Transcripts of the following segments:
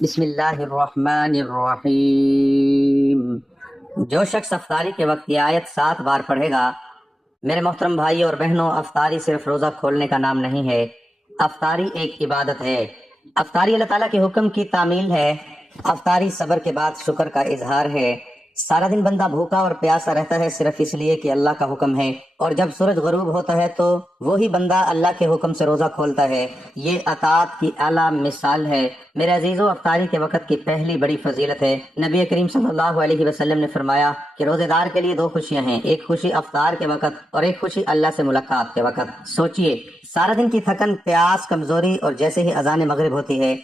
بسم اللہ الرحمن الرحیم۔ جو شخص افطاری کے وقت یہ آیت 7 بار پڑھے گا، میرے محترم بھائی اور بہنوں، افطاری صرف روزہ کھولنے کا نام نہیں ہے، افطاری ایک عبادت ہے۔ افطاری اللہ تعالیٰ کے حکم کی تعمیل ہے۔ افطاری صبر کے بعد شکر کا اظہار ہے۔ سارا دن بندہ بھوکا اور پیاسا رہتا ہے صرف اس لیے کہ اللہ کا حکم ہے، اور جب سورج غروب ہوتا ہے تو وہی بندہ اللہ کے حکم سے روزہ کھولتا ہے۔ یہ اطاعت کی اعلیٰ مثال ہے۔ میرے عزیزو، افطاری کے وقت کی پہلی بڑی فضیلت ہے۔ نبی کریم صلی اللہ علیہ وسلم نے فرمایا کہ روزے دار کے لیے 2 خوشیاں ہیں، ایک خوشی افطار کے وقت اور ایک خوشی اللہ سے ملاقات کے وقت۔ سوچئے، سارا دن کی تھکن، پیاس، کمزوری، اور جیسے ہی اذان مغرب ہوتی ہے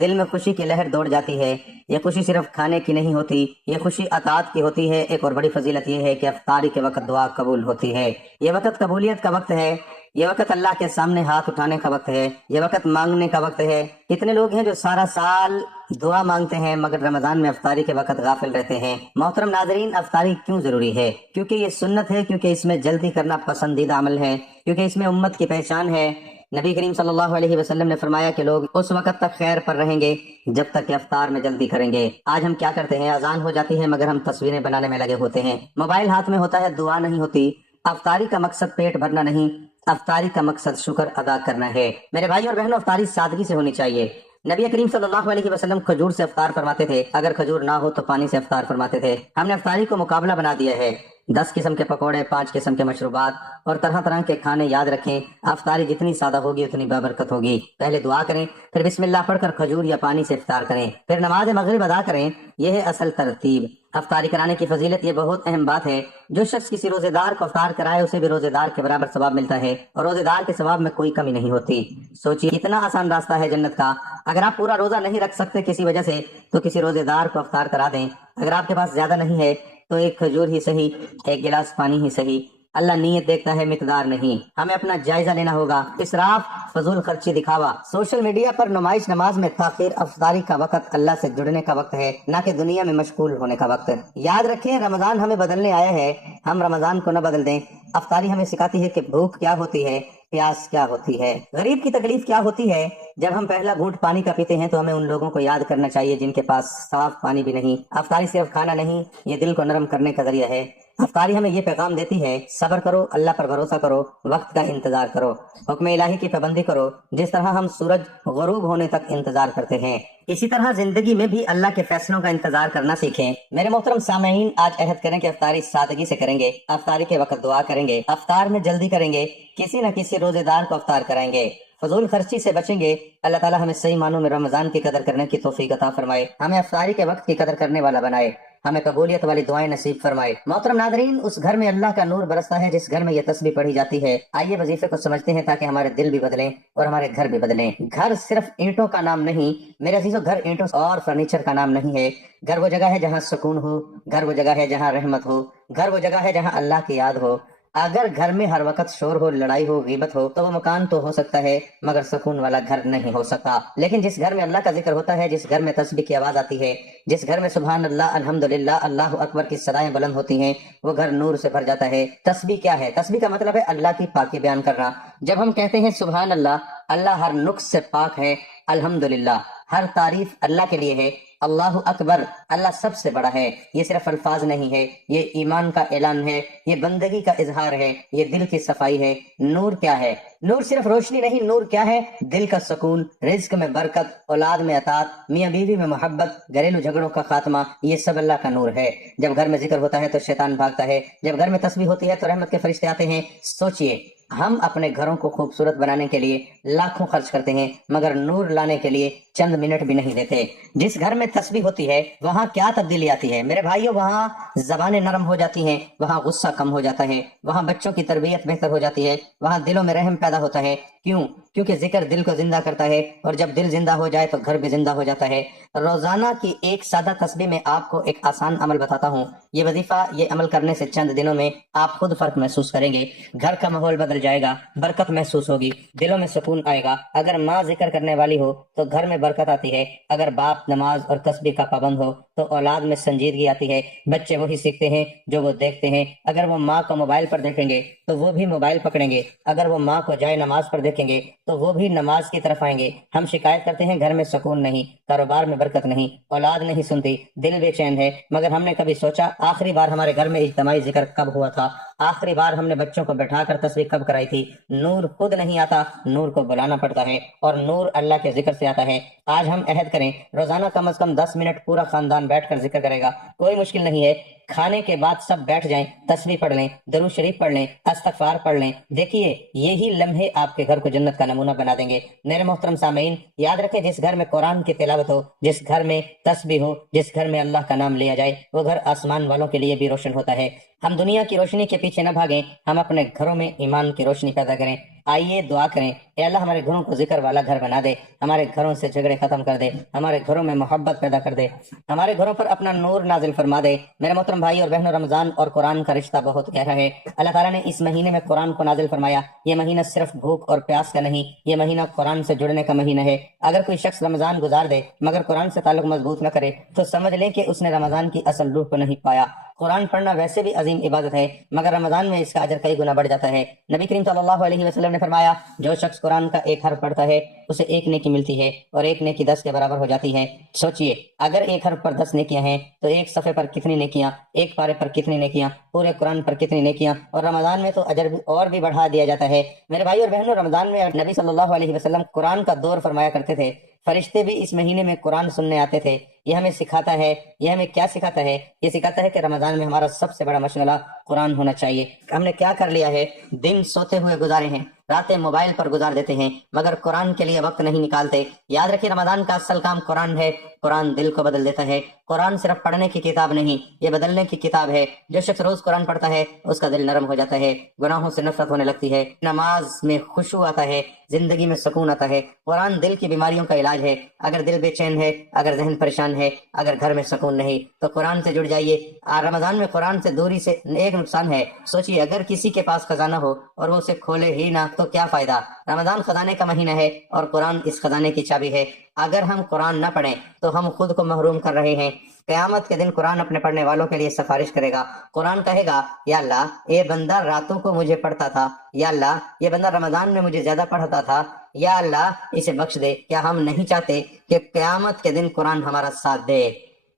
دل میں خوشی کی لہر دوڑ جاتی ہے۔ یہ خوشی صرف کھانے کی نہیں ہوتی، یہ خوشی اطاعت کی ہوتی ہے۔ ایک اور بڑی فضیلت یہ ہے کہ افطاری کے وقت دعا قبول ہوتی ہے۔ یہ وقت قبولیت کا وقت ہے، یہ وقت اللہ کے سامنے ہاتھ اٹھانے کا وقت ہے، یہ وقت مانگنے کا وقت ہے۔ کتنے لوگ ہیں جو سارا سال دعا مانگتے ہیں مگر رمضان میں افطاری کے وقت غافل رہتے ہیں۔ محترم ناظرین، افطاری کیوں ضروری ہے؟ کیونکہ یہ سنت ہے، کیونکہ اس میں جلدی کرنا پسندیدہ عمل ہے، کیونکہ اس میں امت کی پہچان ہے۔ نبی کریم صلی اللہ علیہ وسلم نے فرمایا کہ لوگ اس وقت تک خیر پر رہیں گے جب تک کہ افطار میں جلدی کریں گے۔ آج ہم کیا کرتے ہیں؟ اذان ہو جاتی ہے مگر ہم تصویریں بنانے میں لگے ہوتے ہیں، موبائل ہاتھ میں ہوتا ہے، دعا نہیں ہوتی۔ افطاری کا مقصد پیٹ بھرنا نہیں، افطاری کا مقصد شکر ادا کرنا ہے۔ میرے بھائی اور بہنوں، افطاری سادگی سے ہونی چاہیے۔ نبی کریم صلی اللہ علیہ وسلم کھجور سے افطار فرماتے تھے، اگر کھجور نہ ہو تو پانی سے افطار فرماتے تھے۔ ہم نے افطاری کو مقابلہ بنا دیا ہے۔ 10 قسم کے پکوڑے، 5 قسم کے مشروبات اور طرح طرح کے کھانے۔ یاد رکھیں، افطاری جتنی سادہ ہوگی اتنی بابرکت ہوگی۔ پہلے دعا کریں، پھر بسم اللہ پڑھ کر کھجور یا پانی سے افطار کریں، پھر نماز مغرب ادا کریں۔ یہ ہے اصل ترتیب۔ افطاری کرانے کی فضیلت، یہ بہت اہم بات ہے۔ جو شخص کسی روزے دار کو افطار کرائے اسے بھی روزے دار کے برابر ثواب ملتا ہے، اور روزے دار کے ثواب میں کوئی کمی نہیں ہوتی۔ سوچیے، اتنا آسان راستہ ہے جنت کا۔ اگر آپ پورا روزہ نہیں رکھ سکتے کسی وجہ سے تو کسی روزے دار کو افطار کرا دیں۔ اگر آپ کے پاس زیادہ نہیں ہے تو ایک کھجور ہی صحیح، ایک گلاس پانی ہی صحیح۔ اللہ نیت دیکھتا ہے، مقدار نہیں۔ ہمیں اپنا جائزہ لینا ہوگا۔ اسراف، فضول خرچی، دکھاوا، سوشل میڈیا پر نمائش، نماز میں تاخیر۔ افطاری کا وقت اللہ سے جڑنے کا وقت ہے، نہ کہ دنیا میں مشغول ہونے کا وقت۔ یاد رکھیں، رمضان ہمیں بدلنے آیا ہے، ہم رمضان کو نہ بدل دیں۔ افطاری ہمیں سکھاتی ہے کہ بھوک کیا ہوتی ہے، پیاس کیا ہوتی ہے، غریب کی تکلیف کیا ہوتی ہے۔ جب ہم پہلا گھونٹ پانی کا پیتے ہیں تو ہمیں ان لوگوں کو یاد کرنا چاہیے جن کے پاس صاف پانی بھی نہیں۔ افطاری صرف کھانا نہیں، یہ دل کو نرم کرنے کا ذریعہ ہے۔ افطاری ہمیں یہ پیغام دیتی ہے، صبر کرو، اللہ پر بھروسہ کرو، وقت کا انتظار کرو، حکم الہی کی پابندی کرو، جس طرح ہم سورج غروب ہونے تک انتظار کرتے ہیں اسی طرح زندگی میں بھی اللہ کے فیصلوں کا انتظار کرنا سیکھیں۔ میرے محترم سامعین، آج عہد کریں کہ افطاری سادگی سے کریں گے، افطاری کے وقت دعا کریں گے، افطار میں جلدی کریں گے، کسی نہ کسی روزے دار کو افطار کرائیں گے، فضول خرچی سے بچیں گے۔ اللہ تعالیٰ ہمیں صحیح معنوں میں رمضان کی قدر کرنے کی توفیق عطا فرمائے، ہمیں افطاری کے وقت کی قدر کرنے والا بنائے، ہمیں قبولیت والی دعائیں نصیب فرمائے۔ محترم ناظرین، اس گھر میں اللہ کا نور برستا ہے جس گھر میں یہ تسبیح پڑھی جاتی ہے۔ آئیے وظیفے کو سمجھتے ہیں تاکہ ہمارے دل بھی بدلیں اور ہمارے گھر بھی بدلیں۔ گھر صرف اینٹوں کا نام نہیں میرے عزیزو، گھر اینٹوں اور فرنیچر کا نام نہیں ہے۔ گھر وہ جگہ ہے جہاں سکون ہو، گھر وہ جگہ ہے جہاں رحمت ہو، گھر وہ جگہ ہے جہاں اللہ کی یاد ہو۔ اگر گھر میں ہر وقت شور ہو، لڑائی ہو، غیبت ہو تو وہ مکان تو ہو سکتا ہے مگر سکون والا گھر نہیں ہو سکتا۔ لیکن جس گھر میں اللہ کا ذکر ہوتا ہے، جس گھر میں تسبیح کی آواز آتی ہے، جس گھر میں سبحان اللہ، الحمدللہ، اللہ اکبر کی صدائیں بلند ہوتی ہیں، وہ گھر نور سے بھر جاتا ہے۔ تسبیح کیا ہے؟ تسبیح کا مطلب ہے اللہ کی پاکی بیان کرنا۔ جب ہم کہتے ہیں سبحان اللہ، اللہ ہر نقص سے پاک ہے، الحمدللہ، ہر تعریف اللہ کے لیے ہے، اللہ اکبر، اللہ سب سے بڑا ہے، یہ صرف الفاظ نہیں ہے، یہ ایمان کا اعلان ہے، یہ بندگی کا اظہار ہے، یہ دل کی صفائی ہے۔ نور کیا ہے؟ نور صرف روشنی نہیں، نور کیا ہے؟ دل کا سکون، رزق میں برکت، اولاد میں اطاعت، میاں بیوی میں محبت، گھریلو جھگڑوں کا خاتمہ، یہ سب اللہ کا نور ہے۔ جب گھر میں ذکر ہوتا ہے تو شیطان بھاگتا ہے، جب گھر میں تسبیح ہوتی ہے تو رحمت کے فرشتے آتے ہیں۔ سوچئے، ہم اپنے گھروں کو خوبصورت بنانے کے لیے لاکھوں خرچ کرتے ہیں مگر نور لانے کے لیے چند منٹ بھی نہیں دیتے۔ جس گھر میں تسبیح ہوتی ہے وہاں کیا تبدیلی آتی ہے میرے بھائیوں؟ وہاں زبانیں نرم ہو جاتی ہیں، وہاں غصہ کم ہو جاتا ہے، وہاں بچوں کی تربیت بہتر ہو جاتی ہے، وہاں دلوں میں رحم پیدا ہوتا ہے۔ کیوں؟ کیونکہ ذکر دل کو زندہ کرتا ہے، اور جب دل زندہ ہو جائے تو گھر بھی زندہ ہو جاتا ہے۔ روزانہ کی ایک سادہ تسبیح میں آپ کو ایک آسان عمل بتاتا ہوں، یہ وظیفہ، یہ عمل کرنے سے چند دنوں میں آپ خود فرق محسوس کریں گے۔ گھر کا ماحول بدل جائے گا، برکت محسوس ہوگی، دلوں میں سکون آئے گا۔ اگر ماں ذکر کرنے والی ہو تو گھر میں برکت آتی ہے، اگر باپ نماز اور تسبیح کا پابند ہو تو اولاد میں سنجیدگی آتی ہے۔ بچے وہی سیکھتے ہیں جو وہ دیکھتے ہیں۔ اگر وہ ماں کو موبائل پر دیکھیں گے تو وہ بھی موبائل پکڑیں گے، اگر وہ ماں کو جائے نماز پر دیکھیں گے تو وہ بھی نماز کی طرف آئیں گے۔ ہم شکایت کرتے ہیں گھر میں سکون نہیں، کاروبار میں برکت نہیں، اولاد نہیں سنتی، دل بے چین ہے، مگر ہم نے کبھی سوچا آخری بار ہمارے گھر میں اجتماعی ذکر کب ہوا تھا؟ آخری بار ہم نے بچوں کو بٹھا کر تسبیح کب کرائی تھی؟ نور خود نہیں آتا، نور کو بلانا پڑتا ہے، اور نور اللہ کے ذکر سے آتا ہے۔ آج ہم عہد کریں روزانہ کم از کم 10 منٹ پورا خاندان بیٹھ کر ذکر کرے گا۔ کوئی مشکل نہیں ہے، کھانے کے بعد سب بیٹھ جائیں، تسبیح پڑھ لیں، درود شریف پڑھ لیں، استغفار پڑھ لیں۔ دیکھیے یہی لمحے آپ کے گھر کو جنت کا نمونہ بنا دیں گے۔ میرے محترم سامعین، یاد رکھیں جس گھر میں قرآن کی تلاوت ہو، جس گھر میں تسبیح ہو، جس گھر میں اللہ کا نام لیا جائے، وہ گھر آسمان والوں کے لیے بھی روشن ہوتا ہے۔ ہم دنیا کی روشنی کے پیچھے نہ بھاگیں، ہم اپنے گھروں میں ایمان کی روشنی پیدا کریں۔ آئیے دعا کریں، اے اللہ ہمارے گھروں کو ذکر والا گھر بنا دے، ہمارے گھروں سے جھگڑے ختم کر دے، ہمارے گھروں میں محبت پیدا کر دے، ہمارے گھروں پر اپنا نور نازل فرما دے۔ میرے محترم بھائی اور بہنوں، رمضان اور قرآن کا رشتہ بہت گہرا ہے۔ اللہ تعالیٰ نے اس مہینے میں قرآن کو نازل فرمایا۔ یہ مہینہ صرف بھوک اور پیاس کا نہیں، یہ مہینہ قرآن سے جڑنے کا مہینہ ہے۔ اگر کوئی شخص رمضان گزار دے مگر قرآن سے تعلق مضبوط نہ کرے تو سمجھ لیں کہ اس نے رمضان کی اصل روح کو نہیں پایا۔ قرآن پڑھنا ویسے بھی عظیم عبادت ہے، مگر رمضان میں اس کا اجر کئی گنا بڑھ جاتا ہے۔ نبی کریم صلی اللہ علیہ وسلم نے فرمایا، جو شخص قرآن کا ایک حرف پڑھتا ہے اسے ایک نیکی ملتی ہے، اور ایک نیکی 10 کے برابر ہو جاتی ہے۔ سوچئے اگر ایک حرف پر 10 نیکیاں ہیں تو ایک صفحے پر کتنی نیکیاں، ایک پارے پر کتنی نیکیاں، پورے قرآن پر کتنی نیکیاں، اور رمضان میں تو اجر اور بھی بڑھا دیا جاتا ہے۔ میرے بھائی اور بہنوں، رمضان میں نبی صلی اللہ علیہ وسلم قرآن کا دور فرمایا کرتے تھے۔ فرشتے بھی اس مہینے میں قرآن سننے آتے تھے۔ یہ ہمیں سکھاتا ہے، یہ ہمیں کیا سکھاتا ہے؟ یہ سکھاتا ہے کہ رمضان میں ہمارا سب سے بڑا مشغلہ قرآن ہونا چاہیے۔ ہم نے کیا کر لیا ہے؟ دن سوتے ہوئے گزارے ہیں، راتیں موبائل پر گزار دیتے ہیں، مگر قرآن کے لیے وقت نہیں نکالتے۔ یاد رکھیے رمضان کا اصل کام قرآن ہے۔ قرآن دل کو بدل دیتا ہے۔ قرآن صرف پڑھنے کی کتاب نہیں، یہ بدلنے کی کتاب ہے۔ جو شخص روز قرآن پڑھتا ہے اس کا دل نرم ہو جاتا ہے، گناہوں سے نفرت ہونے لگتی ہے، نماز میں خشوع آتا ہے، زندگی میں سکون آتا ہے۔ قرآن دل کی بیماریوں کا علاج ہے۔ اگر دل بے چین ہے، اگر ذہن پریشان ہے، اگر گھر میں سکون نہیں، تو قرآن سے جڑ جائیے۔ رمضان میں قرآن سے دوری سے ایک نقصان ہے۔ سوچئے اگر کسی کے پاس خزانہ ہو اور وہ اسے کھولے ہی نہ تو کیا فائدہ؟ رمضان خزانے کا مہینہ ہے اور قرآن اس خزانے کی چابی ہے۔ اگر ہم قرآن نہ پڑھیں تو ہم خود کو محروم کر رہے ہیں۔ قیامت کے دن قرآن اپنے پڑھنے والوں کے لیے سفارش کرے گا۔ قرآن کہے گا، یا اللہ یہ بندہ راتوں کو مجھے پڑھتا تھا، یا اللہ یہ بندہ رمضان میں مجھے زیادہ پڑھتا تھا، یا اللہ اسے بخش دے۔ کیا ہم نہیں چاہتے کہ قیامت کے دن قرآن ہمارا ساتھ دے؟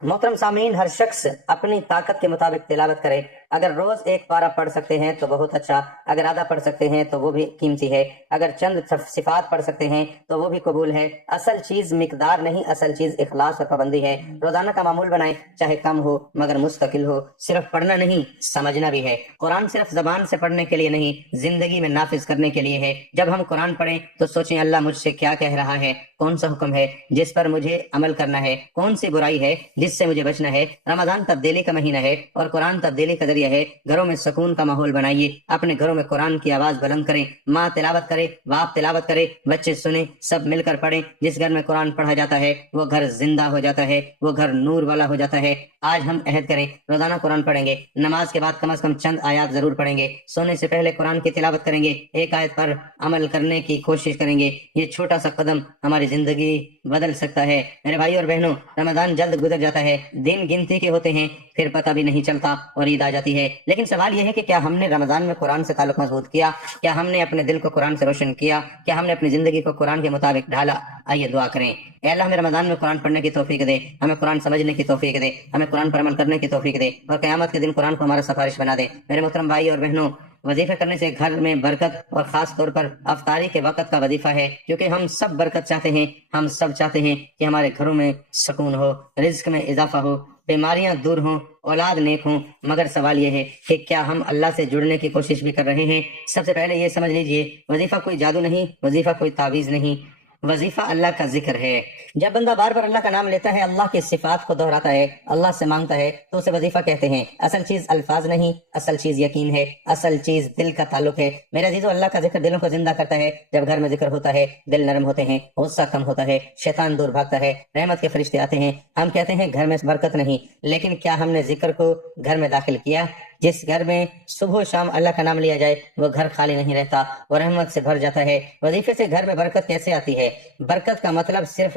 محترم سامعین، ہر شخص اپنی طاقت کے مطابق تلاوت کرے۔ اگر روز ایک پارہ پڑھ سکتے ہیں تو بہت اچھا، اگر آدھا پڑھ سکتے ہیں تو وہ بھی قیمتی ہے، اگر چند صفات پڑھ سکتے ہیں تو وہ بھی قبول ہے۔ اصل چیز مقدار نہیں، اصل چیز اخلاص اور پابندی ہے۔ روزانہ کا معمول بنائیں، چاہے کم ہو مگر مستقل ہو۔ صرف پڑھنا نہیں، سمجھنا بھی ہے۔ قرآن صرف زبان سے پڑھنے کے لیے نہیں، زندگی میں نافذ کرنے کے لیے ہے۔ جب ہم قرآن پڑھیں تو سوچیں اللہ مجھ سے کیا کہہ رہا ہے، کون سا حکم ہے جس پر مجھے عمل کرنا ہے، کون سی برائی ہے جس سے مجھے بچنا ہے۔ رمضان تبدیلی کا مہینہ ہے اور قرآن تبدیلی کا ذریعہ ہے۔ گھروں میں سکون کا ماحول بنائیے، اپنے گھروں میں قرآن کی آواز بلند کریں، ماں تلاوت کرے، باپ تلاوت کرے، بچے سنیں، سب مل کر پڑھیں۔ جس گھر میں قرآن پڑھا جاتا ہے وہ گھر زندہ ہو جاتا ہے، وہ گھر نور والا ہو جاتا ہے۔ آج ہم عہد کریں روزانہ قرآن پڑھیں گے، نماز کے بعد کم از کم چند آیات ضرور پڑھیں گے، سونے سے پہلے قرآن کی تلاوت کریں گے، ایک آیت پر عمل کرنے کی کوشش کریں گے۔ یہ چھوٹا سا قدم ہماری زندگی بدل سکتا ہے۔ میرے بھائی اور بہنوں، رمضان جلد گزر جاتا ہے، دن گنتی کے ہوتے ہیں، پھر پتہ بھی نہیں چلتا اور عید آ جاتی ہے۔ لیکن سوال یہ ہے کہ کیا ہم نے رمضان میں قرآن سے تعلق مضبوط کیا؟ کیا ہم نے اپنے دل کو قرآن سے روشن کیا؟ کیا ہم نے اپنی زندگی کو قرآن کے مطابق ڈھالا؟ آئیے دعا کریں۔ اے اللہ ہمیں رمضان میں قرآن پڑھنے کی توفیق دے، ہمیں قرآن سمجھنے کی توفیق دے، ہمیں قرآن پر عمل کرنے کی توفیق دے، اور قیامت کے دن قرآن کو ہمارا سفارش بنا دے۔ میرے محترم بھائی اور بہنوں، وظیفہ کرنے سے گھر میں برکت، اور خاص طور پر افطاری کے وقت کا وظیفہ ہے، کیونکہ ہم سب برکت چاہتے ہیں، ہم سب چاہتے ہیں کہ ہمارے گھروں میں سکون ہو، رزق میں اضافہ ہو، بیماریاں دور ہوں، اولاد نیک ہوں۔ مگر سوال یہ ہے کہ کیا ہم اللہ سے جڑنے کی کوشش بھی کر رہے ہیں؟ سب سے پہلے یہ سمجھ لیجئے، وظیفہ کوئی جادو نہیں، وظیفہ کوئی تعویذ نہیں، وظیفہ اللہ کا ذکر ہے۔ جب بندہ بار بار اللہ کا نام لیتا ہے، اللہ کی صفات کو دہراتا ہے، اللہ سے مانگتا ہے، تو اسے وظیفہ کہتے ہیں۔ اصل چیز الفاظ نہیں، اصل چیز یقین ہے، اصل چیز دل کا تعلق ہے۔ میرے عزیزو، اللہ کا ذکر دلوں کو زندہ کرتا ہے۔ جب گھر میں ذکر ہوتا ہے دل نرم ہوتے ہیں، غصہ کم ہوتا ہے، شیطان دور بھاگتا ہے، رحمت کے فرشتے آتے ہیں۔ ہم کہتے ہیں گھر میں برکت نہیں، لیکن کیا ہم نے ذکر کو گھر میں داخل کیا؟ جس گھر میں صبح و شام اللہ کا نام لیا جائے وہ گھر خالی نہیں رہتا، وہ رحمت سے بھر جاتا ہے۔ وظیفے سے گھر میں برکت کیسے آتی ہے؟ برکت کا مطلب صرف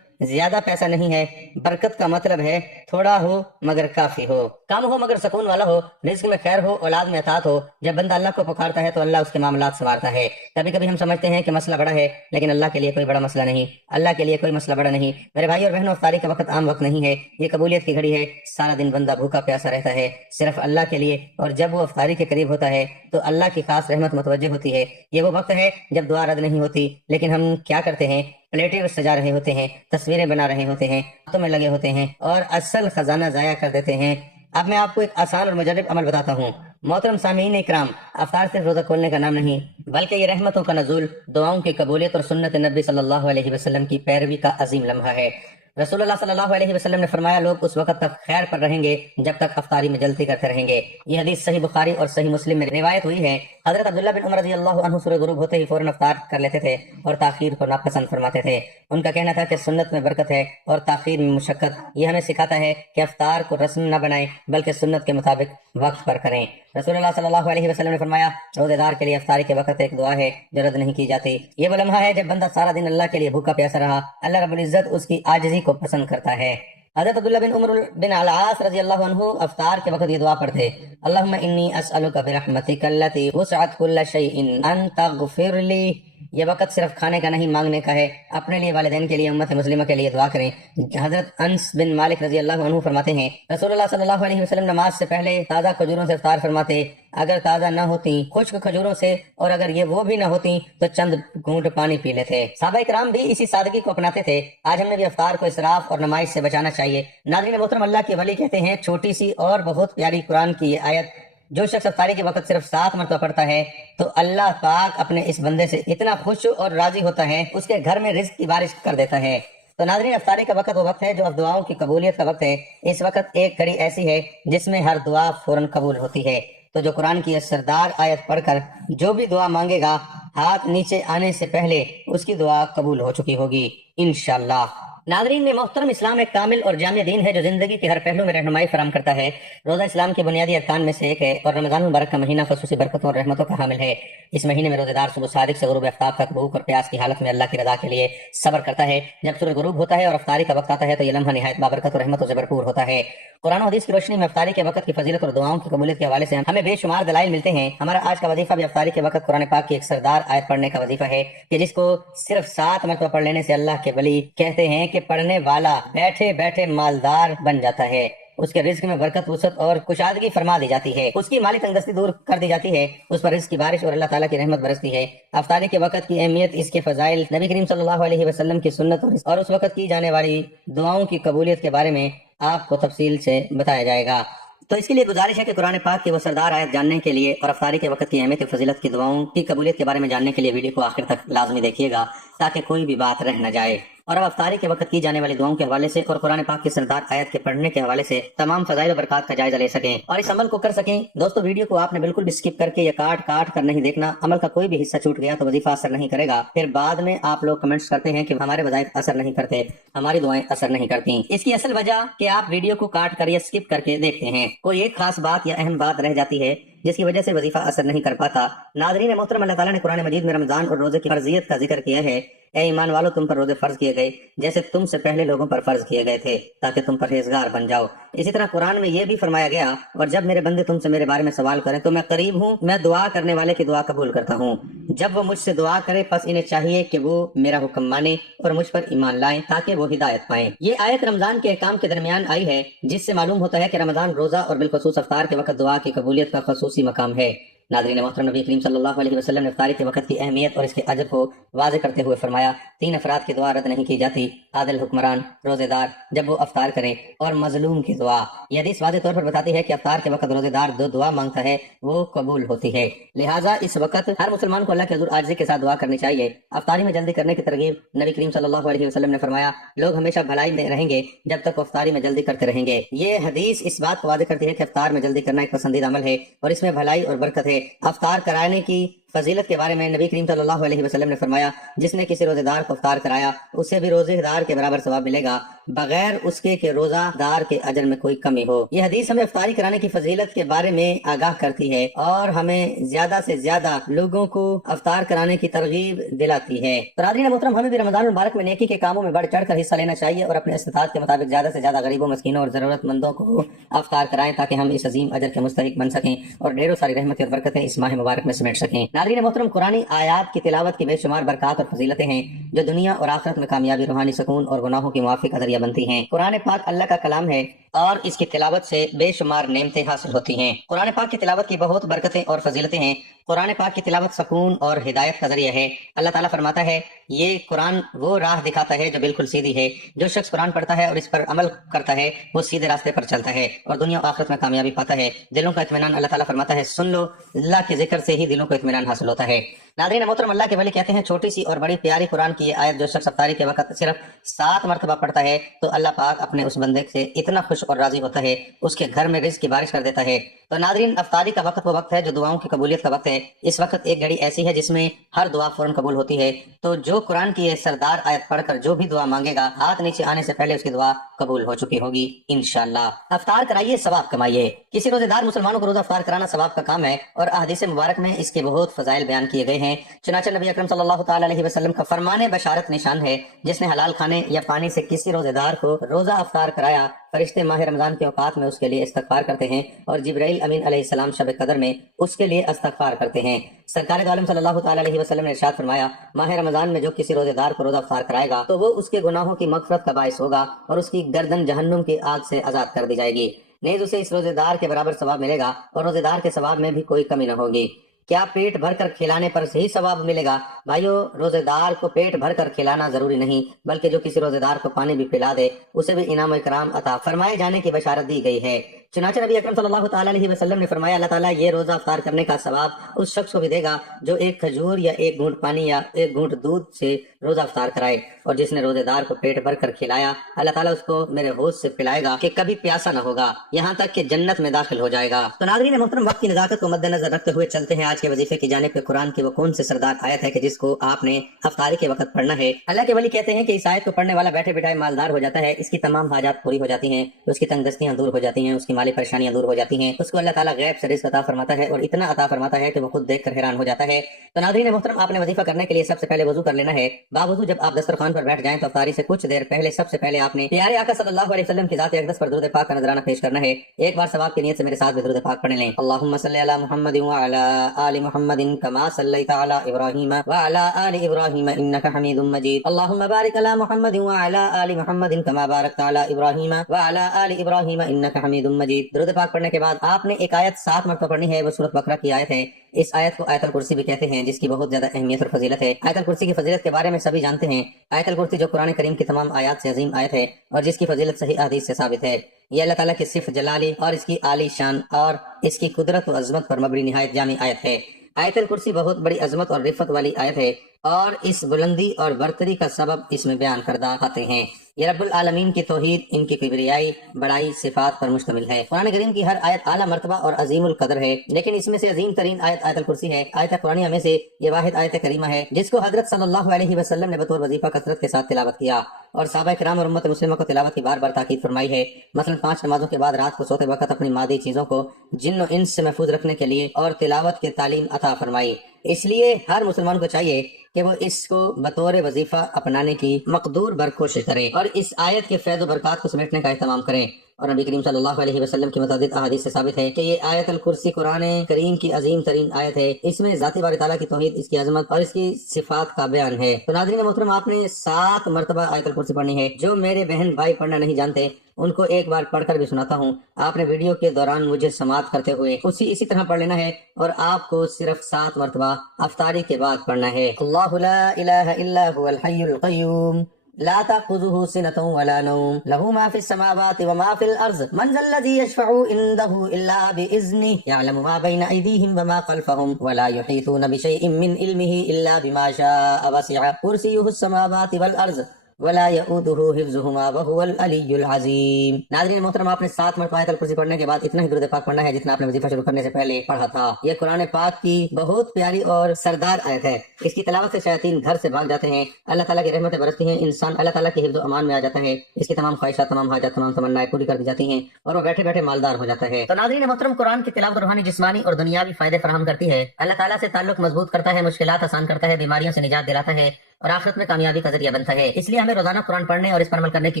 زیادہ پیسہ نہیں ہے، برکت کا مطلب ہے تھوڑا ہو مگر کافی ہو، کم ہو مگر سکون والا ہو، رزق میں خیر ہو، اولاد میں اطاعت ہو۔ جب بندہ اللہ کو پکارتا ہے تو اللہ اس کے معاملات سنوارتا ہے۔ کبھی کبھی ہم سمجھتے ہیں کہ مسئلہ بڑا ہے، لیکن اللہ کے لیے کوئی بڑا مسئلہ نہیں، اللہ کے لیے کوئی مسئلہ بڑا نہیں۔ میرے بھائی اور بہنوں، افطاری کا وقت عام وقت نہیں ہے، یہ قبولیت کی گھڑی ہے۔ سارا دن بندہ بھوکا پیاسا رہتا ہے صرف اللہ کے لیے، اور جب وہ افطاری کے قریب ہوتا ہے تو اللہ کی خاص رحمت متوجہ ہوتی ہے۔ یہ وہ وقت ہے جب دعا رد نہیں ہوتی، لیکن ہم کیا کرتے ہیں؟ پلیٹیں سجا رہے ہوتے ہیں، تصویریں بنا رہے ہوتے ہیں، ہاتھوں میں لگے ہوتے ہیں اور اصل خزانہ ضائع کر دیتے ہیں۔ اب میں آپ کو ایک آسان اور مجرب عمل بتاتا ہوں۔ محترم سامعین اکرام، افطار صرف روزہ کھولنے کا نام نہیں، بلکہ یہ رحمتوں کا نزول، دعاؤں کی قبولیت اور سنت نبی صلی اللہ علیہ وسلم کی پیروی کا عظیم لمحہ ہے۔ رسول اللہ صلی اللہ علیہ وسلم نے فرمایا، لوگ اس وقت تک خیر پر رہیں گے جب تک افطاری میں جلدی کرتے رہیں گے۔ یہ حدیث صحیح بخاری اور صحیح مسلم میں روایت ہوئی ہے۔ حضرت عبداللہ بن عمر رضی اللہ عنہ سورج غروب ہوتے ہی فوراً افطار کر لیتے تھے اور تاخیر کو ناپسند فرماتے تھے۔ ان کا کہنا تھا کہ سنت میں برکت ہے اور تاخیر میں مشقت۔ یہ ہمیں سکھاتا ہے کہ افطار کو رسم نہ بنائیں بلکہ سنت کے مطابق وقت پر کریں۔ رسول اللہ صلی اللہ علیہ وسلم نے فرمایا، روزے دار کے لیے افطاری کے وقت ایک دعا ہے جو رد نہیں کی جاتی۔ یہ وہ لمحہ ہے جب بندہ سارا دن اللہ کے لیے بھوکا پیاسا رہا، اللہ رب العزت اس کی عاجزی کو پسند کرتا ہے۔ حضرت عبداللہ بن عمر بن العاص رضی اللہ عنہ افطار کے وقت یہ دعا پڑھتے، اللہم انی اسألک برحمتک التی وسعت کل شیء ان تغفر لی۔ یہ وقت صرف کھانے کا نہیں، مانگنے کا ہے۔ اپنے لیے، والدین کے لیے، امت مسلمہ کے لیے دعا کریں۔ حضرت انس بن مالک رضی اللہ عنہ فرماتے ہیں، رسول اللہ صلی اللہ علیہ وسلم نماز سے پہلے تازہ کھجوروں سے افطار فرماتے، اگر تازہ نہ ہوتی خشک کھجوروں سے، اور اگر یہ وہ بھی نہ ہوتی تو چند گھونٹ پانی پی لیتے۔ صحابہ کرام بھی اسی سادگی کو اپناتے تھے۔ آج ہم نے بھی افطار کو اسراف اور نمائش سے بچانا چاہیے۔ ناظرین محترم، اللہ کے ولی کہتے ہیں، چھوٹی سی اور بہت پیاری قرآن کی یہ آیت، جو شخص افطاری کے وقت صرف 7 مرتبہ پڑھتا ہے تو اللہ پاک اپنے اس بندے سے اتنا خوش اور راضی ہوتا ہے، اس کے گھر میں رزق کی بارش کر دیتا ہے۔ تو ناظرین، افطاری کا وقت وہ وقت ہے جو اب دعاؤں کی قبولیت کا وقت ہے۔ اس وقت ایک گھڑی ایسی ہے جس میں ہر دعا فوراً قبول ہوتی ہے۔ تو جو قرآن کی یہ سردار آیت پڑھ کر جو بھی دعا مانگے گا، ہاتھ نیچے آنے سے پہلے اس کی دعا قبول ہو چکی ہوگی انشاءاللہ۔ ناظرین میں محترم، اسلام ایک کامل اور جامع دین ہے جو زندگی کے ہر پہلو میں رہنمائی فراہم کرتا ہے۔ روزہ اسلام کے بنیادی ارکان میں سے ایک ہے اور رمضان المبارک کا مہینہ خصوصی برکتوں اور رحمتوں کا حامل ہے۔ اس مہینے میں روزے دار صبح صادق سے غروب آفتاب تک بھوک اور پیاس کی حالت میں اللہ کی رضا کے لیے صبر کرتا ہے۔ جب سورج غروب ہوتا ہے اور افطاری کا وقت آتا ہے تو یہ لمحہ نہایت بابرکت اور رحمتوں سے بھرپور ہوتا ہے۔ قرآن و حدیث کی روشنی میں افطاری کے وقت کی فضیلت اور دعاؤں کی قبولیت کے حوالے سے ہمیں بے شمار دلائل ملتے ہیں۔ ہمارا آج کا وظیفہ بھی افطاری کے وقت قرآن پاک کی ایک سردار آیت پڑھنے کا وظیفہ ہے کہ جس کو صرف 7 مرتبہ پڑھ لینے سے اللہ کے ولی کہتے ہیں کہ پڑھنے والا بیٹھے بیٹھے مالدار بن جاتا ہے، اس کے رزق میں برکت، وسعت اور کشادگی فرما دی جاتی ہے، اس کی مالی تنگدستی دور کر دی جاتی ہے، اس پر رزق کی بارش اور اللہ تعالیٰ کی رحمت برستی ہے۔ افطاری کے وقت کی اہمیت، اس کے فضائل، نبی کریم صلی اللہ علیہ وسلم کی سنت اور اس وقت کی جانے والی دعاؤں کی قبولیت کے بارے میں آپ کو تفصیل سے بتایا جائے گا۔ تو اس کے لیے گزارش ہے کہ قرآن پاک کی وہ سردار آیت جاننے کے لیے اور افطاری کے وقت کی اہمیت اور فضیلت کی دعاؤں کی قبولیت کے بارے میں جاننے کے لیے ویڈیو کو آخر تک لازمی دیکھیے گا تاکہ کوئی بھی بات رہ نہ جائے۔ اور اب افطاری کے وقت کی جانے والی دعاؤں کے حوالے سے اور قرآن پاک کی سردار آیت کے پڑھنے کے حوالے سے تمام فضائل و برکات کا جائزہ لے سکیں اور اس عمل کو کر سکیں۔ دوستو، ویڈیو کو آپ نے بالکل بھی سکپ کر کے یا کاٹ کر نہیں دیکھنا۔ عمل کا کوئی بھی حصہ چھوٹ گیا تو وظیفہ اثر نہیں کرے گا۔ پھر بعد میں آپ لوگ کمنٹس کرتے ہیں کہ ہمارے وظائف اثر نہیں کرتے، ہماری دعائیں اثر نہیں کرتی۔ اس کی اصل وجہ کہ آپ ویڈیو کو کاٹ کر یا سکپ کر کے دیکھتے ہیں۔ کوئی ایک خاص بات یا اہم بات رہ جاتی ہے جس کی وجہ سے وظیفہ اثر نہیں کر پاتا۔ ناظرین محترم، اللہ تعالیٰ نے قرآن مجید میں رمضان اور روزے کی فرضیت کا ذکر کیا ہے۔ اے ایمان والو، تم پر روزے فرض کیے گئے جیسے تم سے پہلے لوگوں پر فرض کیے گئے تھے تاکہ تم پرہیزگار بن جاؤ۔ اسی طرح قرآن میں یہ بھی فرمایا گیا، اور جب میرے بندے تم سے میرے بارے میں سوال کریں تو میں قریب ہوں، میں دعا کرنے والے کی دعا قبول کرتا ہوں۔ جب وہ مجھ سے دعا کرے پس انہیں چاہیے کہ وہ میرا حکم مانے اور مجھ پر ایمان لائیں تاکہ وہ ہدایت پائیں۔ یہ آیت رمضان کے احکام کے درمیان آئی ہے، جس سے معلوم ہوتا ہے کہ رمضان روزہ اور بالخصوص افطار کے وقت دعا کی قبولیت کا خصوصی مقام ہے۔ ناظرین محترم، نبی کریم صلی اللہ علیہ وسلم نے افطاری کے وقت کی اہمیت اور اس کے اجر کو واضح کرتے ہوئے فرمایا، 3 افراد کی دعا رد نہیں کی جاتی: عادل حکمران، روزے دار جب وہ افطار کرے، اور مظلوم کی دعا۔ یہ حدیث واضح طور پر بتاتی ہے کہ افطار کے وقت روزے دار جو دعا مانگتا ہے وہ قبول ہوتی ہے۔ لہٰذا اس وقت ہر مسلمان کو اللہ کے حضور عاجزی کے ساتھ دعا کرنی چاہیے۔ افطاری میں جلدی کرنے کی ترغیب، نبی کریم صلی اللہ علیہ وسلم نے فرمایا، لوگ ہمیشہ بھلائی میں رہیں گے جب تک وہ افطاری میں جلدی کرتے رہیں گے۔ یہ حدیث اس بات کو واضح کرتی ہے کہ افطار میں جلدی کرنا ایک پسندیدہ عمل ہے اور اس میں بھلائی اور برکت ہے۔ افطار کرانے کی فضیلت کے بارے میں نبی کریم صلی اللہ علیہ وسلم نے فرمایا، جس نے کسی روزے دار کو افطار کرایا اسے بھی روزے دار کے برابر ثواب ملے گا بغیر اس کے کہ روزہ دار کے اجر میں کوئی کمی ہو۔ یہ حدیث ہمیں افطاری کرانے کی فضیلت کے بارے میں آگاہ کرتی ہے اور ہمیں زیادہ سے زیادہ لوگوں کو افطار کرانے کی ترغیب دلاتی ہے۔ برادرین محترم، ہمیں بھی رمضان المبارک میں نیکی کے کاموں میں بڑھ چڑھ کر حصہ لینا چاہیے اور اپنے استطاعت کے مطابق زیادہ سے زیادہ غریبوں، مسکینوں اور ضرورت مندوں کو افطار کرائیں تاکہ ہم اس عظیم اجر کے مستحق بن سکیں اور ڈھیروں ساری رحمتیں اور برکتیں اس ماہ مبارک میں سمیٹ سکیں۔ ناظرین محترم، قرآنی آیات کی تلاوت کی بے شمار برکات اور فضیلتیں ہیں جو دنیا اور آخرت میں کامیابی، روحانی سکون اور گناہوں کی معافی کا ذریعہ بنتی ہیں۔ قرآن پاک اللہ کا کلام ہے اور اس کی تلاوت سے بے شمار نعمتیں حاصل ہوتی ہیں۔ قرآن پاک کی تلاوت کی بہت برکتیں اور فضیلتیں ہیں۔ قرآن پاک کی تلاوت سکون اور ہدایت کا ذریعہ ہے۔ اللہ تعالیٰ فرماتا ہے، یہ قرآن وہ راہ دکھاتا ہے جو بالکل سیدھی ہے۔ جو شخص قرآن پڑھتا ہے اور اس پر عمل کرتا ہے وہ سیدھے راستے پر چلتا ہے اور دنیا و آخرت میں کامیابی پاتا ہے۔ دلوں کا اطمینان اللہ تعالیٰ فرماتا ہے، سن لو، اللہ کے ذکر سے ہی دلوں کو اطمینان حاصل ہوتا ہے۔ ناظرین محترم، اللہ کے ولی کہتے ہیں، چھوٹی سی اور بڑی پیاری قرآن کی یہ آیت جو شخص افطاری کے وقت صرف 7 مرتبہ پڑھتا ہے تو اللہ پاک اپنے اس بندے سے اتنا خوش اور راضی ہوتا ہے، اس کے گھر میں رزق کی بارش کر دیتا ہے۔ تو ناظرین، افطاری کا وقت وہ وقت ہے جو دعاؤں کی قبولیت کا وقت ہے۔ اس وقت ایک گھڑی ایسی ہے جس میں ہر دعا فوراً قبول ہوتی ہے۔ تو جو قرآن کی یہ سردار آیت پڑھ کر جو بھی دعا مانگے گا، ہاتھ نیچے آنے سے پہلے اس کی دعا قبول ہو چکی ہوگی انشاءاللہ۔ افطار کرائیے، ثواب کمائیے۔ کسی روزے دار مسلمانوں کو روزہ افطار کرانا ثواب کا کام ہے اور احادیث مبارک میں اس کے بہت فضائل بیان کیے گئے ہیں۔ چنانچہ نبی اکرم صلی اللہ تعالی علیہ وسلم کا فرمان بشارت نشان ہے، جس نے حلال کھانے یا پانی سے کسی روزے دار کو روزہ افطار کرایا، فرشتے ماہ رمضان کے اوقات میں اس کے لیے استغفار کرتے ہیں اور جبرائیل امین علیہ السلام شب قدر میں اس کے لیے استغفار کرتے ہیں۔ سرکار عالم صلی اللہ تعالی علیہ وسلم نے ارشاد فرمایا، ماہ رمضان میں جو کسی روزے دار کو روزہ افطار کرائے گا تو وہ اس کے گناہوں کی مغفرت کا باعث ہوگا اور اس کی گردن جہنم کی آگ سے آزاد کر دی جائے گی۔ نیز اسے اس روزے دار کے برابر ثواب ملے گا اور روزے دار کے ثواب میں بھی کوئی کمی نہ ہوگی۔ کیا پیٹ بھر کر کھلانے پر صحیح ثواب ملے گا؟ بھائیو، روزے دار کو پیٹ بھر کر کھلانا ضروری نہیں، بلکہ جو کسی روزے دار کو پانی بھی پلا دے اسے بھی انعام و اکرام عطا فرمائے جانے کی بشارت دی گئی ہے۔ چنانچہ نبی اکرم صلی اللہ تعالی علیہ وسلم نے فرمایا، اللہ تعالیٰ یہ روزہ افطار کرنے کا ثواب اس شخص کو بھی دے گا جو ایک کھجور یا ایک گھونٹ پانی یا ایک گھونٹ دودھ سے روزہ افطار کرائے، اور جس نے روزے دار کو پیٹ بھر کر کھلایا اللہ تعالیٰ اس کو میرے حوض سے پلائے گا کہ کبھی پیاسا نہ ہوگا یہاں تک کہ جنت میں داخل ہو جائے گا۔ تو ناظرین محترم، وقت کی نزاکت کو مد نظر رکھتے ہوئے چلتے ہیں آج کے وظیفے کی جانب کہ قرآن کی وہ کون سی سردار آیت ہے کہ جس کو آپ نے افطاری کے وقت پڑھنا ہے۔ اللہ کے ولی کہتے ہیں کہ اس آیت کو پڑھنے والا بیٹھے بٹھائے مالدار ہو جاتا ہے، اس کی تمام حاجات پوری ہو جاتی ہیں، اس کی تنگ دستیاں دور ہو جاتی ہیں، اس کی مالی پریشانیاں دور ہو جاتی ہیں، اس کو اللہ تعالیٰ غیب سے رزق عطا فرماتا ہے اور اتنا عطا فرماتا ہے کہ وہ خود دیکھ کر حیران ہو جاتا ہے۔ تو ناظرین محترم، آپ نے وظیفہ کرنے کے لیے سب سے پہلے وضو کر لینا ہے۔ باوضو جب آپ دسترخوان پر بیٹھ جائیں تو افطاری سے کچھ دیر پہلے سب سے پہلے آپ نے پیارے آقا صلی اللہ علیہ وسلم کی ذات اقدس پر درود پاک کا نذرانہ پیش کرنا ہے۔ ایک بار ثواب کی نیت سے میرے ساتھ بھی درود پاک پڑھ لیں۔ اللہم صلی علی محمد وعلی آل محمد کما صلیت علی ابراہیم وعلی آل ابراہیم انک حمید مجید۔ اللہم بارک علی محمد وعلی آل محمد کما بارکت علی ابراہیم وعلی آل ابراہیم انک حمید مجید۔ درود پاک پڑھنے کے بعد آپ نے ایک آیت 7 مرتبہ پڑھنی ہے، وہ سورۃ بقرہ کی آیت ہے۔ اس آیت کو آیت الکرسی بھی کہتے ہیں، جس کی بہت زیادہ اہمیت اور فضیلت ہے۔ آیت الکرسی کی فضیلت کے بارے میں سبھی جانتے ہیں۔ آیت الکرسی جو قرآن کریم کی تمام آیات سے عظیم آیت ہے اور جس کی فضیلت صحیح احادیث سے ثابت ہے۔ یہ اللہ تعالیٰ کی صفت جلالی اور اس کی عالی شان اور اس کی قدرت و عظمت پر مبنی نہایت جامع آیت ہے۔ آیت الکرسی بہت بڑی عظمت اور رفت والی آیت ہے اور اس بلندی اور برتری کا سبب اس میں بیان کردہ آتے ہیں۔ یہ رب العالمین کی توحید، ان کی کبریائی، بڑائی، صفات پر مشتمل ہے۔ قرآن کریم کی ہر آیت اعلیٰ مرتبہ اور عظیم القدر ہے، لیکن اس میں سے عظیم ترین آیت آیت الکرسی ہے۔ آیت قرآنیہ میں سے یہ واحد آیت کریمہ ہے جس کو حضرت صلی اللہ علیہ وسلم نے بطور وظیفہ کثرت کے ساتھ تلاوت کیا اور صحابہ کرام اور امت مسلمہ کو تلاوت کی بار بار تاکید فرمائی ہے۔ مثلا 5 نمازوں کے بعد رات کو سوتے وقت اپنی مادی چیزوں کو جن و انس سے محفوظ رکھنے کے لیے اور تلاوت کی تعلیم عطا فرمائی۔ اس لیے ہر مسلمان کو چاہیے کہ وہ اس کو بطور وظیفہ اپنانے کی مقدور بر کوشش کرے اور اس آیت کے فیض و برکات کو سمیٹنے کا اہتمام کریں۔ اور نبی کریم صلی اللہ علیہ وسلم کی متعدد احادیث سے ثابت ہے کہ یہ آیت الکرسی قرآن کریم کی عظیم ترین آیت ہے۔ اس میں ذاتی باری تعالیٰ کی توحید، اس کی عظمت اور اس کی صفات کا بیان ہے۔ تو ناظرین محترم، آپ نے 7 مرتبہ آیت الکرسی پڑھنی ہے۔ جو میرے بہن بھائی پڑھنا نہیں جانتے ان کو ایک بار پڑھ کر بھی سناتا ہوں، آپ نے ویڈیو کے دوران مجھے سماعت کرتے ہوئے اسی طرح پڑھ لینا ہے اور آپ کو صرف 7 مرتبہ افطاری کے بعد پڑھنا ہے۔ اللہ لا الہ الا هو الحی القیوم لا تأخذه سنة ولا نوم له ما في السماوات وما في الأرض من ذا الذي يشفع عنده إلا بإذنه يعلم ما بين أيديهم وما خلفهم ولا يحيطون بشيء من علمه إلا بما شاء وسع كرسيه السماوات والأرض ولا يؤوده حفظهما وهو العلی العظیم۔ ناظرین محترم، آپ نے 7 مرتبہ آیت الکرسی پڑھنے کے بعد اتنا ہی درود پاک پڑھنا ہے جتنا آپ نے وظیفہ شروع کرنے سے پہلے پڑھا تھا۔ یہ قرآن پاک کی بہت پیاری اور سردار آیت ہے۔ اس کی تلاوت سے شیاطین گھر سے بھاگ جاتے ہیں، اللہ تعالیٰ کی رحمتیں برستی ہیں، انسان اللہ تعالیٰ کی حفظ و امان میں آ جاتا ہے، اس کی تمام خواہشات، تمام حاجات، تمام تمنائیں پوری کر دی جاتی ہیں اور وہ بیٹھے بیٹھے مالدار ہو جاتا ہے۔ تو ناظرین محترم، قرآن کی تلاوت روحانی، جسمانی اور دنیاوی فائدے فراہم کرتی ہے، اللہ تعالیٰ سے تعلق مضبوط کرتا ہے، مشکلات آسان کرتا ہے، بیماریوں سے نجات دلاتا ہے اور آخرت میں کامیابی کا ذریعہ بنتا ہے۔ اس لیے ہمیں روزانہ قرآن پڑھنے اور اس پر عمل کرنے کی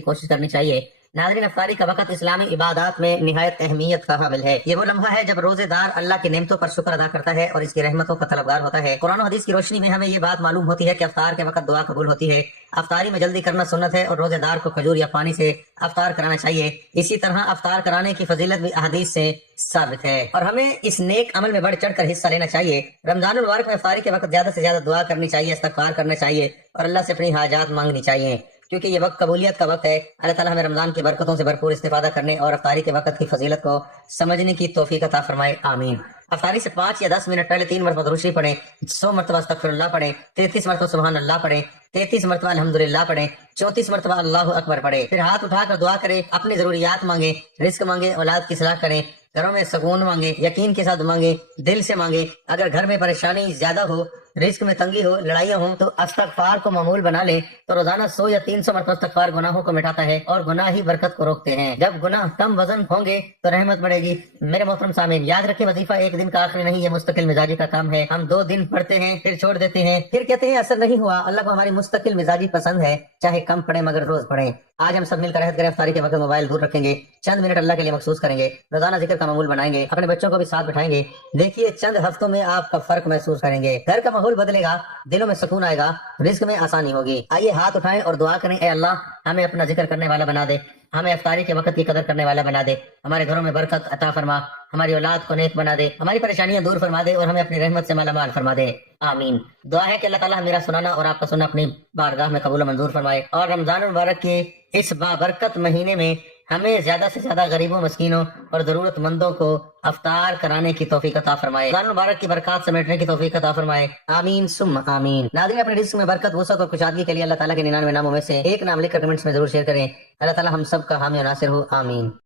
کوشش کرنی چاہیے۔ ناظرین، افطاری کا وقت اسلامی عبادات میں نہایت اہمیت کا حامل ہے۔ یہ وہ لمحہ ہے جب روزے دار اللہ کی نعمتوں پر شکر ادا کرتا ہے اور اس کی رحمتوں کا طلبگار ہوتا ہے۔ قرآن و حدیث کی روشنی میں ہمیں یہ بات معلوم ہوتی ہے کہ افطار کے وقت دعا قبول ہوتی ہے، افطاری میں جلدی کرنا سنت ہے اور روزے دار کو کھجور یا پانی سے افطار کرانا چاہیے۔ اسی طرح افطار کرانے کی فضیلت بھی احادیث سے ثابت ہے اور ہمیں اس نیک عمل میں بڑھ چڑھ کر حصہ لینا چاہیے۔ رمضان المبارک میں افطاری کے وقت زیادہ سے زیادہ دعا کرنی چاہیے، استغفار کرنا چاہیے اور اللہ سے اپنی حاجات مانگنی چاہیے، کیونکہ یہ وقت قبولیت کا وقت ہے۔ اللہ تعالیٰ ہمیں رمضان کی برکتوں سے بھرپور استفادہ کرنے اور افطاری کے وقت کی فضیلت کو سمجھنے کی توفیق عطا فرمائے، آمین۔ افطاری سے 5 یا 10 منٹ پہلے 3 مرتبہ درود شریف پڑھیں، 100 مرتبہ استغفر اللہ پڑھیں، 33 مرتبہ سبحان اللہ پڑھیں، 33 مرتبہ الحمدللہ پڑھیں، 34 مرتبہ اللہ اکبر پڑھیں۔ پھر ہاتھ اٹھا کر دعا کریں، اپنی ضروریات مانگیں، رزق مانگیں، اولاد کی اصلاح کریں، گھروں میں سکون مانگیں، یقین کے ساتھ مانگیں، دل سے مانگیں۔ اگر گھر میں پریشانی زیادہ ہو، رزق میں تنگی ہو، لڑائیاں ہوں، تو استغفار کو معمول بنا لیں۔ تو روزانہ 100 یا 300 مرتبہ استغفار گناہوں کو مٹاتا ہے اور گناہ ہی برکت کو روکتے ہیں۔ جب گناہ کم وزن ہوں گے تو رحمت بڑھے گی۔ میرے محترم سامعین، یاد رکھیں، وظیفہ ایک دن کا آخری نہیں، یہ مستقل مزاجی کا کام ہے۔ ہم 2 دن پڑھتے ہیں، پھر چھوڑ دیتے ہیں، پھر کہتے ہیں اثر نہیں ہوا۔ اللہ کو ہماری مستقل مزاجی پسند ہے، چاہے کم پڑھیں مگر روز پڑھیں۔ آج ہم سب مل کر عہد کریں، افطاری کے وقت موبائل دور رکھیں گے، چند منٹ اللہ کے لیے مخصوص کریں گے، روزانہ ذکر کا معمول بنائیں گے، اپنے بچوں کو بھی ساتھ بٹھائیں گے۔ دیکھیے، چند ہفتوں میں آپ کا فرق محسوس کریں گے، گھر کا ماحول بدلے گا، دلوں میں سکون آئے گا، رزق میں آسانی ہوگی۔ آئیے ہاتھ اٹھائیں اور دعا کریں، اے اللہ ہمیں اپنا ذکر کرنے والا بنا دے، ہمیں افطاری کے وقت کی قدر کرنے والا بنا دے، ہمارے گھروں میں برکت عطا فرما، ہماری اولاد کو نیک بنا دے، ہماری پریشانیاں دور فرما دے اور ہمیں اپنی رحمت سے مالا مال فرما دے، آمین۔ دعا ہے کہ اللہ تعالیٰ میرا سنانا اور آپ کا سننا اپنی بارگاہ میں قبول و منظور فرمائے اور رمضان المبارک کے اس بابرکت مہینے میں ہمیں زیادہ سے زیادہ غریبوں، مسکینوں اور ضرورت مندوں کو افطار کرانے کی توفیق عطا فرمائے، رمضان المبارک کی برکات سمیٹنے کی توفیق عطا فرمائے، آمین ثم آمین۔ ناظرین، اپنے رزق میں برکت، وسعت اور کشادگی کے لیے اللہ تعالیٰ کے 99 ناموں میں سے ایک نام لکھ کر کمنٹس میں ضرور شیئر کریں۔ اللہ تعالیٰ ہم سب کا حامی و ناصر ہو، آمین۔